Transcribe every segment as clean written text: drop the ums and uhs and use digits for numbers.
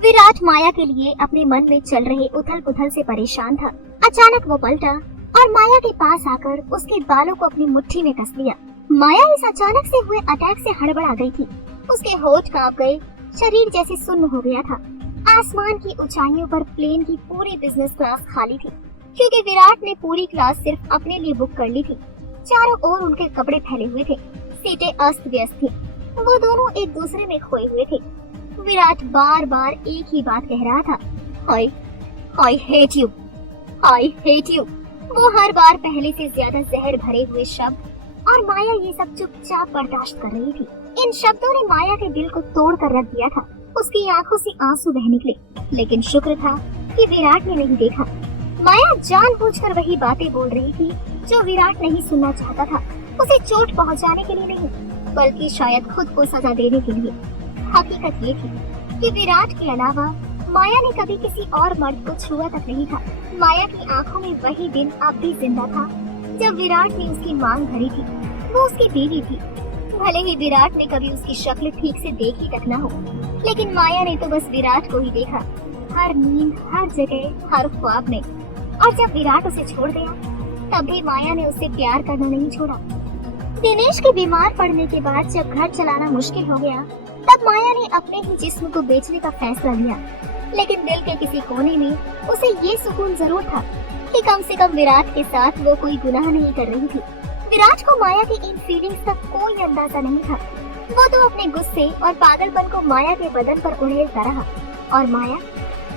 विराट माया के लिए अपने मन में चल रहे उथल पुथल से परेशान था। अचानक वो पलटा और माया के पास आकर उसके बालों को अपनी मुट्ठी में कस लिया। माया इस अचानक से हुए अटैक से हड़बड़ा गई थी। उसके होठ कांप गए, शरीर जैसे सुन्न हो गया था। आसमान की ऊंचाइयों पर प्लेन की पूरी बिजनेस क्लास खाली थी, क्योंकि विराट ने पूरी क्लास सिर्फ अपने लिए बुक कर ली थी। चारों ओर उनके कपड़े फैले हुए थे, सीटें अस्त व्यस्त थी। वो दोनों एक दूसरे में खोए हुए थे। विराट बार बार एक ही बात कह रहा था, I hate you, I hate you। वो हर बार पहले से ज्यादा जहर भरे हुए शब्द, और माया ये सब चुपचाप बर्दाश्त कर रही थी। इन शब्दों ने माया के दिल को तोड़ कर रख दिया था। उसकी आंखों से आंसू बह निकले, लेकिन शुक्र था कि विराट ने नहीं देखा। माया जानबूझकर वही बातें बोल रही थी जो विराट नहीं सुनना चाहता था। उसे चोट पहुंचाने के लिए नहीं, बल्कि शायद खुद को सजा देने के लिए। हकीकत ये थी कि विराट के अलावा माया ने कभी किसी और मर्द को छुआ तक नहीं था। माया की आंखों में वही दिन अब भी जिंदा था जब विराट ने उसकी मांग भरी थी। वो उसकी बीवी थी। भले ही विराट ने कभी उसकी शक्ल ठीक से देखी तक न हो, लेकिन माया ने तो बस विराट को ही देखा, हर नींद, हर जगह, हर ख्वाब में। और जब विराट उसे छोड़ गया, तब भी माया ने उससे प्यार करना नहीं छोड़ा। दिनेश के बीमार पड़ने के बाद जब घर चलाना मुश्किल हो गया, तब माया ने अपने ही जिस्म को बेचने का फैसला लिया। लेकिन दिल के किसी कोने में उसे ये सुकून जरूर था कि कम से कम विराट के साथ वो कोई गुनाह नहीं कर रही थी। विराट को माया की इन फीलिंग्स का कोई अंदाजा नहीं था। वो तो अपने गुस्से और पागलपन को माया के बदन पर उड़ेलता रहा, और माया,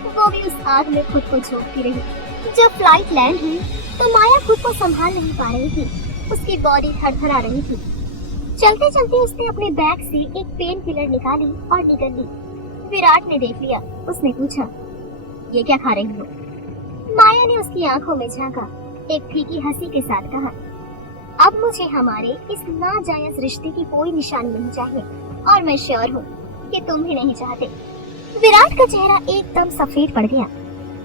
वो भी उस आग में खुद को झोंकती रही। जब फ्लाइट लैंड हुई तो माया खुद को संभाल नहीं पा रही थी। उसकी बॉडी थरथरा रही थी। चलते चलते उसने अपने बैग से एक पेन किलर निकाली और निकल ली। विराट ने देख लिया। उसने पूछा, ये क्या खा रही हो? माया ने उसकी आंखों में झांका, एक फीकी हंसी के साथ कहा, अब मुझे हमारे इस नाजायज रिश्ते की कोई निशानी नहीं चाहिए, और मैं श्योर हूँ कि तुम भी नहीं चाहते। विराट का चेहरा एकदम सफेद पड़ गया।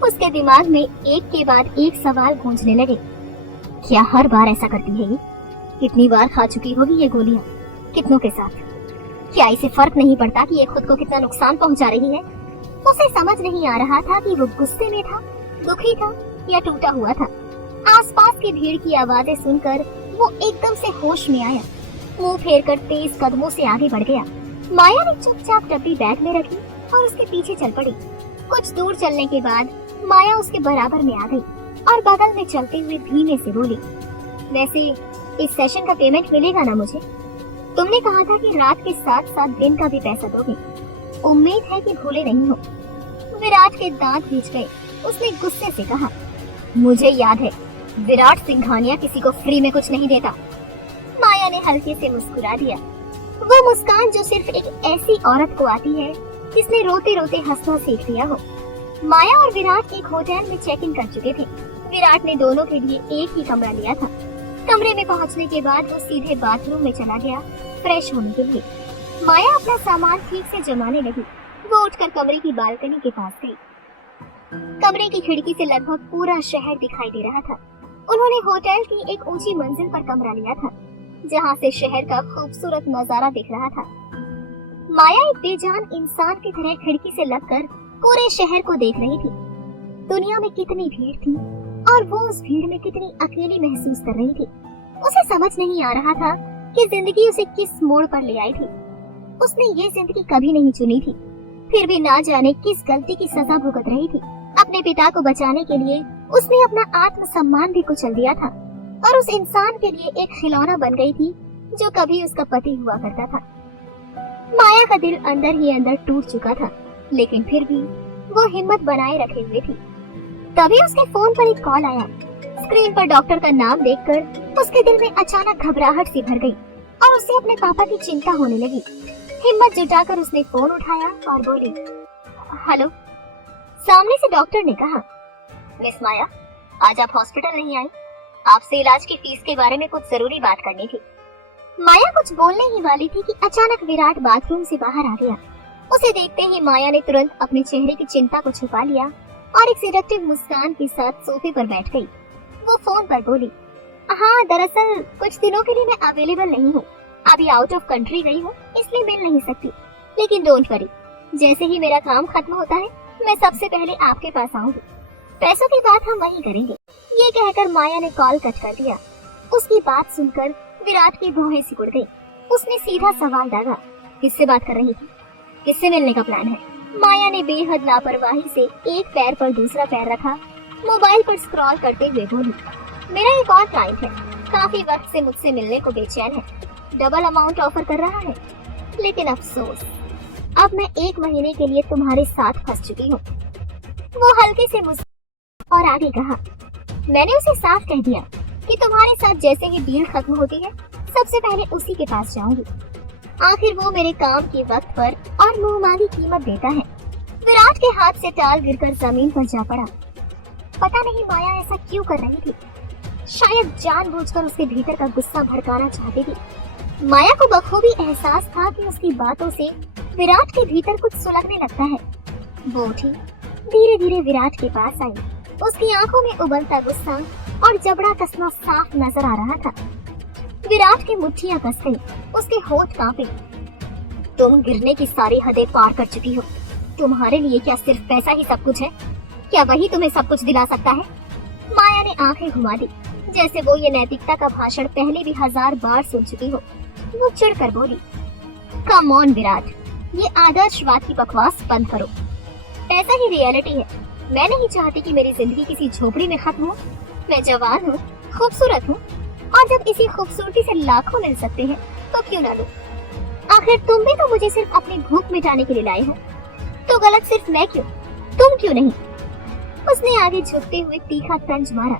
उसके दिमाग में एक के बाद एक सवाल गूंजने लगे। क्या हर बार ऐसा करती है ये? कितनी बार खा चुकी होगी ये गोलियां? कितनों के साथ? क्या इसे फर्क नहीं पड़ता कि ये खुद को कितना नुकसान पहुंचा रही है? उसे समझ नहीं आ रहा था कि वो गुस्से में था, दुखी था या टूटा हुआ था। आसपास की भीड़ की आवाजें सुनकर वो एकदम से होश में आया। मुंह फेरकर तेज कदमों से आगे बढ़ गया। माया ने चुपचाप डब्बी बैग में रखी और उसके पीछे चल पड़ी। कुछ दूर चलने के बाद माया उसके बराबर में आ गई और बगल में चलते हुए धीमे से बोली, वैसे इस सेशन का पेमेंट मिलेगा ना मुझे? तुमने कहा था कि रात के साथ साथ दिन का भी पैसा दोगे। उम्मीद है कि भूले नहीं हो। विराट के दांत भींच गए। उसने गुस्से से कहा, मुझे याद है, विराट सिंघानिया किसी को फ्री में कुछ नहीं देता। माया ने हल्के से मुस्कुरा दिया, वो मुस्कान जो सिर्फ एक ऐसी औरत को आती है जिसने रोते रोते हंसना सीख लिया हो। माया और विराट एक होटल में चेक इन कर चुके थे। विराट ने दोनों के लिए एक ही कमरा लिया था। कमरे में पहुंचने के बाद वो सीधे बाथरूम में चला गया फ्रेश होने के लिए। माया अपना सामान ठीक से जमाने लगी। वो उठकर कमरे की बालकनी के पास गई। कमरे की खिड़की से लगभग पूरा शहर दिखाई दे रहा था। उन्होंने होटल की एक ऊंची मंजिल पर कमरा लिया था, जहां से शहर का खूबसूरत नजारा दिख रहा था। माया एक बेजान इंसान की तरह खिड़की से लगकर पूरे शहर को देख रही थी। दुनिया में कितनी भीड़ थी और वो उस भीड़ में कितनी अकेली महसूस कर रही थी। उसे समझ नहीं आ रहा था कि जिंदगी उसे किस मोड़ पर ले आई थी। उसने ये जिंदगी कभी नहीं चुनी थी, फिर भी ना जाने किस गलती की सजा भुगत रही थी। अपने पिता को बचाने के लिए उसने अपना आत्मसम्मान भी कुचल दिया था और उस इंसान के लिए एक खिलौना बन गई थी जो कभी उसका पति हुआ करता था। माया का दिल अंदर ही अंदर टूट चुका था, लेकिन फिर भी वो हिम्मत बनाए रखे हुए थी। तभी उसके फोन पर एक कॉल आया। स्क्रीन पर डॉक्टर का नाम देखकर उसके दिल में अचानक घबराहट सी भर गई और उसे अपने पापा की चिंता होने लगी। हिम्मत जुटाकर उसने फोन उठाया और बोली, हेलो। सामने से डॉक्टर ने कहा, मिस माया, आज आप हॉस्पिटल नहीं आई? आपसे इलाज की फीस के बारे में कुछ जरूरी बात करनी थी। माया कुछ बोलने ही वाली थी कि अचानक विराट बाथरूम से बाहर आ गया। उसे देखते ही माया ने तुरंत अपने चेहरे की चिंता को छुपा लिया और एक सिडक्टिव मुस्कान के साथ सोफे पर बैठ गई। वो फोन पर बोली, हाँ, दरअसल कुछ दिनों के लिए मैं अवेलेबल नहीं हूँ। अभी आउट ऑफ कंट्री गई हूँ, इसलिए मिल नहीं सकती। लेकिन डोंट वरी, जैसे ही मेरा काम खत्म होता है मैं सबसे पहले आपके पास आऊंगी। पैसों की बात हम वहीं करेंगे। ये कहकर माया ने कॉल कट कर दिया। उसकी बात सुनकर विराट की भौहें सिकुड़ गई। उसने सीधा सवाल दागा, किससे बात कर रही थी? किससे मिलने का प्लान है? माया ने बेहद लापरवाही से एक पैर पर दूसरा पैर रखा, मोबाइल पर स्क्रॉल करते हुए बोली, मेरा एक और क्लाइंट है, काफी वक्त से मुझसे मिलने को बेचैन है, डबल अमाउंट ऑफर कर रहा है, लेकिन अफसोस अब मैं 1 महीने के लिए तुम्हारे साथ फंस चुकी हूँ। वो हल्के से मुस्कुराई और आगे कहा, मैंने उसे साफ कह दिया कि तुम्हारे साथ जैसे ही डील खत्म होती है सबसे पहले उसी के पास जाऊंगी। आखिर वो मेरे काम के वक्त पर और मुंहमांगी कीमत देता है। विराट के हाथ से टाल गिरकर जमीन पर जा पड़ा। पता नहीं माया ऐसा क्यों कर रही थी, शायद जानबूझकर उसके भीतर का गुस्सा भड़काना चाहती थी। माया को बखूबी एहसास था कि उसकी बातों से विराट के भीतर कुछ सुलगने लगता है। वो उठी, धीरे धीरे विराट के पास आई। उसकी आंखों में उबलता गुस्सा और जबड़ा कसना साफ नजर आ रहा था। विराट की मुट्ठियां कस गई, उसके होठ कांपे। तुम गिरने की सारी हदें पार कर चुकी हो। तुम्हारे लिए क्या सिर्फ पैसा ही सब कुछ है? क्या वही तुम्हें सब कुछ दिला सकता है? माया ने आंखें घुमा दी, जैसे वो ये नैतिकता का भाषण पहले भी 1000 बार सुन चुकी हो। वो चिढ़कर बोली, कम ऑन विराट, ये आदर्शवाद की बकवास बंद करो। ऐसा ही रियलिटी है। मैं नहीं चाहती कि मेरी जिंदगी किसी झोपड़ी में खत्म हो। मैं जवान हूँ, खूबसूरत हूँ, और जब इसी खूबसूरती से लाखों मिल सकते हैं तो क्यों ना लूं? आखिर तुम भी तो मुझे सिर्फ अपनी भूख मिटाने के लिए लाए हो, तो गलत सिर्फ मैं क्यों, तुम क्यों नहीं? उसने आगे झुकते हुए तीखा तंज मारा।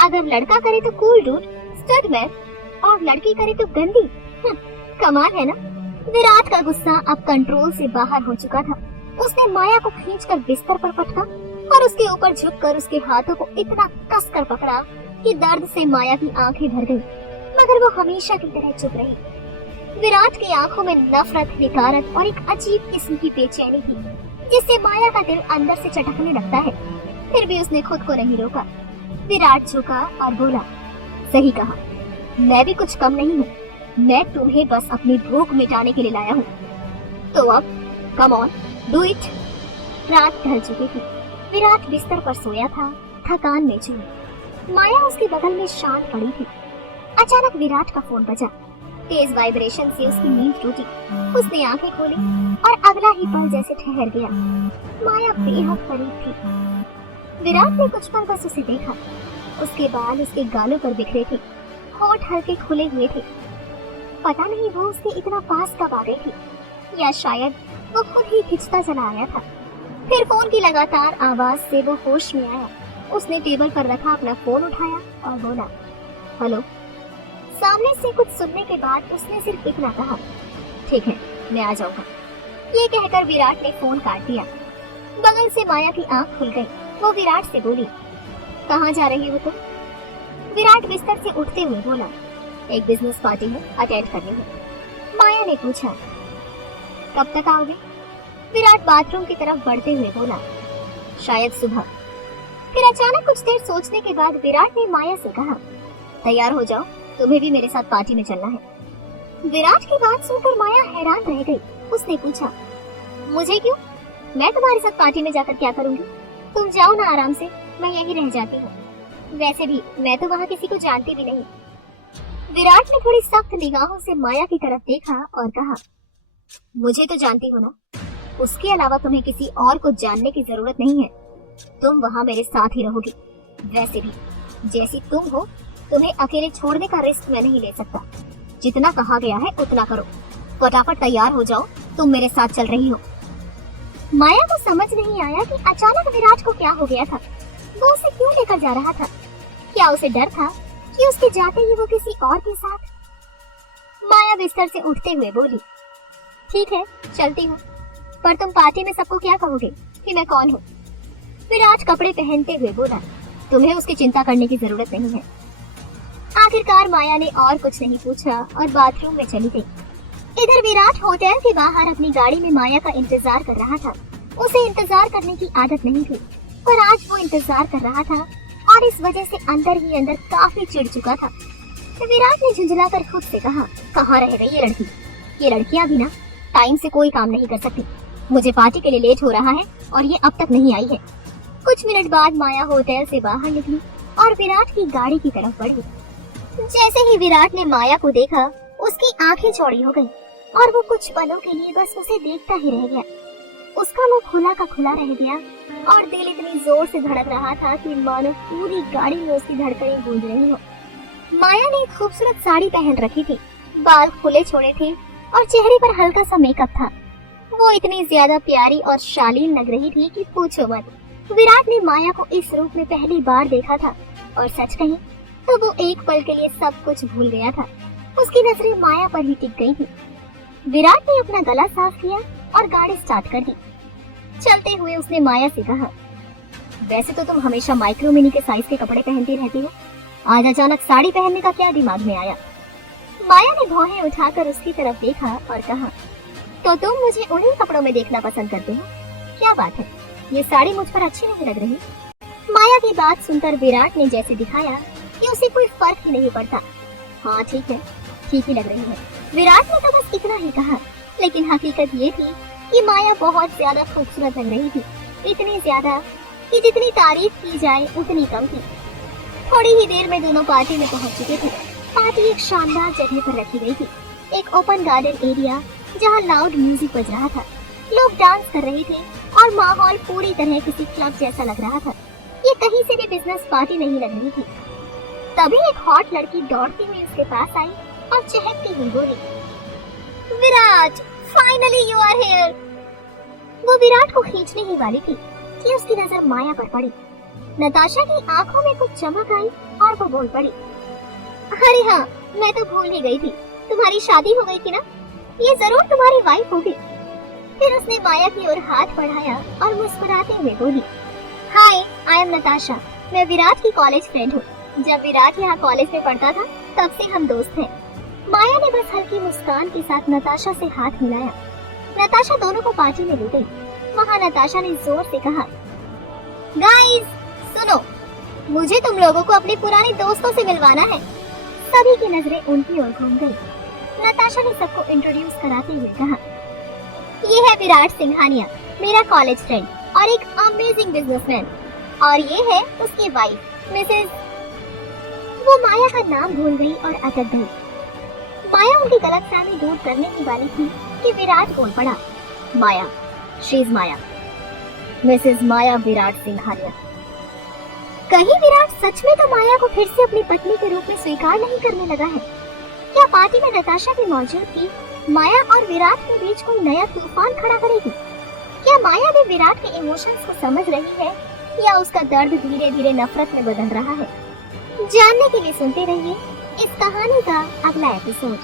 अगर लड़का करे तो कूल डूड, स्टड मैन, और लड़की करे तो गंदी। कमाल है ना? विराट का गुस्सा अब कंट्रोल से बाहर हो चुका था। उसने माया को खींचकर बिस्तर पर पटका और उसके ऊपर झुककर उसके हाथों को इतना कसकर पकड़ा कि दर्द से माया की आंखें भर गई, मगर वो हमेशा की तरह चुप रही। विराट की आंखों में नफरत, हिकारत और एक अजीब किस्म की बेचैनी थी, जिससे माया का दिल अंदर से चटकने लगता है। फिर भी उसने खुद को नहीं रोका। विराट झुका और बोला, सही कहा, मैं भी कुछ कम नहीं हूँ। मैं तुम्हें बस अपनी भूख मिटाने के लिए लाया हूँ, तो अब कम ऑन, डू इट। रात ढल चुकी थी। विराट बिस्तर पर सोया था, थकान में चूर। माया उसके बगल में शांत पड़ी थी। अचानक विराट का फोन बजा। तेज वाइब्रेशन से उसकी नींद टूटी। उसने आंखें खोली और अगला ही पल जैसे ठहर गया। माया बेहद करीब थी। विराट ने कुछ पल बस उसे देखा। उसके बाल उसके गालों पर बिखरे थे, होठ हल्के खुले हुए थे। पता नहीं वो उसके इतना पास कब आ गई थी, या शायद वो खुद ही खिंचता चला आया था। फिर फोन की लगातार आवाज से वो होश में आया। उसने टेबल पर रखा अपना फोन उठाया और बोला, हेलो। सामने से कुछ सुनने के बाद उसने सिर्फ इतना कहा, ठीक है, मैं आ जाऊंगा। ये कहकर विराट ने फोन काट दिया। बगल से माया की आंख खुल गई। वो विराट से बोली, कहाँ जा रही हो तुम? विराट बिस्तर से उठते हुए बोला, एक बिजनेस पार्टी है, अटेंड करनी है। माया ने पूछा, कब तक आओगे? विराट बाथरूम की तरफ बढ़ते हुए बोला, शायद सुबह। फिर अचानक कुछ देर सोचने के बाद विराट ने माया से कहा, तैयार हो जाओ, तुम्हें भी मेरे साथ पार्टी में चलना है। विराट की बात सुनकर माया हैरान रह गई। उसने पूछा, मुझे क्यों? मैं तुम्हारे साथ पार्टी में जाकर क्या करूंगी? तुम जाओ ना आराम से, मैं यहीं रह जाती हूँ। वैसे भी मैं तो वहाँ किसी को जानती भी नहीं। विराट ने थोड़ी सख्त निगाहों से माया की तरफ देखा और कहा, मुझे तो जानती हो ना, उसके अलावा तुम्हें किसी और को जानने की जरूरत नहीं है। तुम वहाँ मेरे साथ ही रहोगी। वैसे भी जैसी तुम हो, तुम्हें अकेले छोड़ने का रिस्क मैं नहीं ले सकता। जितना कहा गया है उतना करो। फटाफट तैयार हो जाओ, तुम मेरे साथ चल रही हो। माया को समझ नहीं आया कि अचानक विराट को क्या हो गया था। वो उसे क्यों लेकर जा रहा था? क्या उसे डर था कि उसके जाते ही वो किसी और के साथ? माया बिस्तर से उठते हुए बोली, ठीक है, चलती हूँ, पर तुम पार्टी में सबको क्या कहोगे कि मैं कौन हूँ? विराट कपड़े पहनते हुए बोला, तुम्हें उसकी चिंता करने की जरूरत नहीं है। आखिरकार माया ने और कुछ नहीं पूछा और बाथरूम में चली गई। इधर विराट होटल के बाहर अपनी गाड़ी में माया का इंतजार कर रहा था। उसे इंतजार करने की आदत नहीं थी, पर आज वो इंतजार कर रहा था और इस वजह से अंदर ही अंदर काफी चिढ़ चुका था। विराट ने झुंझलाकर खुद से कहा, कहाँ रह गई ये लड़की? ये लड़कियां भी ना टाइम से कोई काम नहीं कर सकती। मुझे पार्टी के लिए लेट हो रहा है और ये अब तक नहीं आई है। कुछ मिनट बाद माया होटल से बाहर निकली और विराट की गाड़ी की तरफ बढ़ी। जैसे ही विराट ने माया को देखा, उसकी आंखें चौड़ी हो गईं और वो कुछ पलों के लिए बस उसे देखता ही रह गया। उसका मुंह खुला का खुला रह गया और दिल इतनी जोर से धड़क रहा था कि मानो पूरी गाड़ी में उसकी धड़कनें गूंज रही हो। माया ने एक खूबसूरत साड़ी पहन रखी थी, बाल खुले छोड़े थे और चेहरे पर हल्का सा मेकअप था। वो इतनी ज्यादा प्यारी और शालीन लग रही थी कि पूछो मत। विराट ने माया को इस रूप में पहली बार देखा था और सच कहें तो वो एक पल के लिए सब कुछ भूल गया था। उसकी नजरें माया पर ही टिक गई थी। विराट ने अपना गला साफ किया और गाड़ी स्टार्ट कर दी। चलते हुए उसने माया से कहा, वैसे तो तुम हमेशा माइक्रो मिनी के साइज के कपड़े पहनती रहती हो, आज अचानक साड़ी पहनने का क्या दिमाग में आया? माया ने भौहें उठाकर उसकी तरफ देखा और कहा, तो तुम मुझे उन्हीं कपड़ों में देखना पसंद करते हो? क्या बात है, ये साड़ी मुझ पर अच्छी नहीं लग रही? माया की बात सुनकर विराट ने जैसे दिखाया कि उसे कोई फर्क ही नहीं पड़ता। हाँ ठीक है, ठीक ही लग रही है। विराट ने तो बस इतना ही कहा, लेकिन हकीकत ये थी कि माया बहुत ज्यादा खूबसूरत लग रही थी, इतनी ज्यादा कि जितनी तारीफ की जाए उतनी कम थी। थोड़ी ही देर में दोनों पार्टी में पहुंच चुके थे। पार्टी एक शानदार जगह पर रखी गई थी, एक ओपन गार्डन एरिया जहां लाउड म्यूजिक बज रहा था। लोग डांस कर रहे थे और माहौल पूरी तरह किसी क्लब जैसा लग रहा था। ये कहीं से भी बिजनेस पार्टी नहीं लग रही थी। तभी एक हॉट लड़की दौड़ती हुई उसके पास आई और चहकती हुई बोली, Virat, finally you are here. वो विराट को खींचने ही वाली थी कि उसकी नजर माया पर पड़ी। नताशा की आंखों में कुछ चमक आई और वो बोल पड़ी, अरे हाँ, मैं तो भूल ही गई थी, तुम्हारी शादी हो गई थी ना, ये जरूर तुम्हारी वाइफ होगी। फिर उसने माया की ओर हाथ बढ़ाया और मुस्कुराते हुए बोली, हाय, आई एम नताशा, मैं विराट की कॉलेज फ्रेंड हूँ। जब विराट यहाँ कॉलेज में पढ़ता था तब से हम दोस्त हैं। माया ने बस हल्की मुस्कान के साथ नताशा से हाथ मिलाया। नताशा दोनों को पार्टी में ले गई। वहाँ नताशा ने जोर से कहा, गाइस सुनो, मुझे तुम लोगों को अपने पुराने दोस्तों से मिलवाना है। सभी की नजरें उनकी ओर घूम गई। नताशा ने सबको इंट्रोड्यूस कराते हुए कहा, ये है विराट सिंघानिया, मेरा कॉलेज फ्रेंड और एक अमेजिंग बिजनेसमैन, और ये है उसकी वाइफ मिसेस। वो माया का नाम भूल गई और अटक गई। माया उनकी गलतफहमी दूर करने की वाली थी कि विराट बोल पड़ा, माया, शी इज माया, मिसेस माया विराट सिंघानिया। कहीं विराट सच में तो माया को फिर से अपनी पत्नी के रूप में स्वीकार नहीं करने लगा है? क्या पार्टी में नताशा भी मौजूद थी? माया और विराट के बीच कोई नया तूफान खड़ा करेगी? क्या माया भी विराट के इमोशंस को समझ रही है या उसका दर्द धीरे धीरे नफरत में बदल रहा है? जानने के लिए सुनते रहिए इस कहानी का अगला एपिसोड।